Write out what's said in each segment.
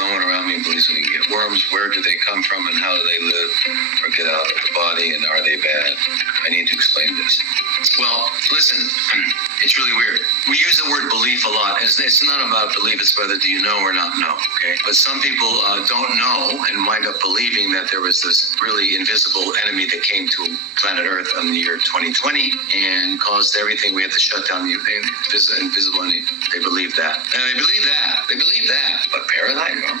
No one around me believes we can get worms. Where do they come from and how do they live or get out of the body, and are they bad? I need to explain this. Well, listen, it's really weird. We use the word belief a lot. It's not about belief, it's whether do you know or not know, okay? But some people don't know and wind up believing that there was this really invisible enemy that came to planet Earth in the year 2020 and caused everything. We had to shut down the invisible enemy. They believe that. And they believe that. But paradigm,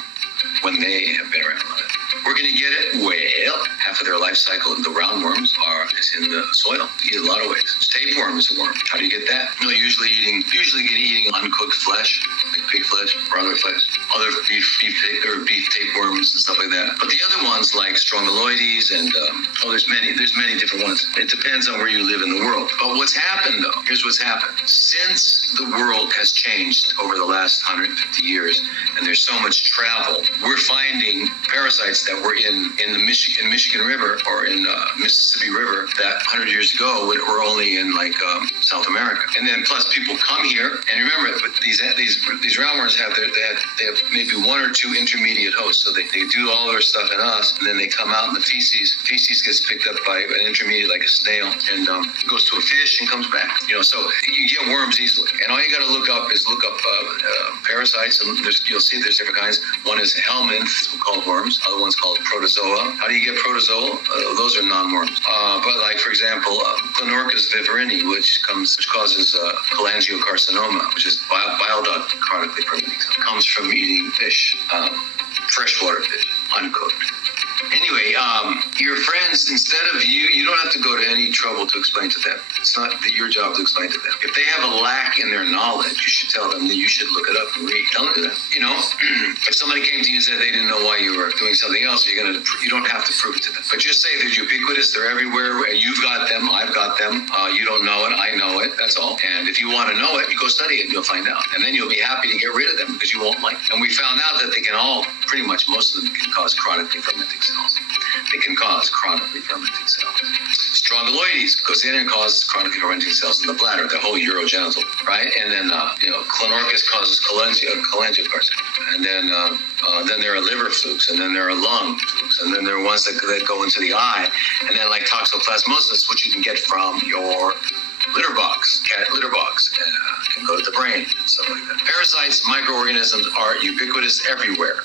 when they have been around on it. We're going to get it. Well, half of their life cycle, the roundworms is in the soil. Eat a lot of ways. Tapeworm is a worm. How do you get that? No, usually eating uncooked flesh, like pig flesh, or other flesh, other beef tapeworms and stuff like that. But the other ones like strongyloides and there's many different ones. It depends on where you live in the world. But what's happened though? Here's what's happened. Since the world has changed over the last 150 years, and there's so much travel, we're finding parasites that were in the Michigan River or in Mississippi River that 100 years ago were only in like South America. And then plus people come here, and remember, but these roundworms have maybe one or two intermediate hosts, so they do all their stuff in us, and then they come out in the feces. Feces gets picked up by an intermediate like a snail and goes to a fish and comes back. So you get worms easily, and all you got to look up parasites, and you'll see there's different kinds. One is helminths, called worms. Other one's called protozoa. How do you get protozoa? Those are non-worms. But like for example, Clonorchus viverini, which causes cholangiocarcinoma, which is bile duct chronically permitting, comes from eating fish, freshwater fish, uncooked. Anyway, your friends, instead of you don't have to go to any trouble to explain to them. It's not your job to explain to them. If they have a lack in their knowledge, you should tell them that you should look it up and read. Tell them that. If somebody came to you and said they didn't know why you were doing something else, you don't have to prove it to them. But just say they're ubiquitous, they're everywhere. You've got them, I've got them. You don't know it, I know it. That's all. And if you want to know it, you go study it and you'll find out. And then you'll be happy to get rid of them because you won't like them. And we found out that they can all, pretty much most of them, can cause chronically fermenting cells. They can cause chronically fermenting cells. Strongyloides goes in and causes chronically fermenting cells in the bladder, the whole urogenital, right? And then, Clonorchus causes cholangiocarcinoma. And then there are liver flukes, and then there are lung flukes, and then there are ones that go into the eye, and then like toxoplasmosis, which you can get from your litter box, cat litter box, can go to the brain and stuff like that. Parasites, microorganisms are ubiquitous everywhere.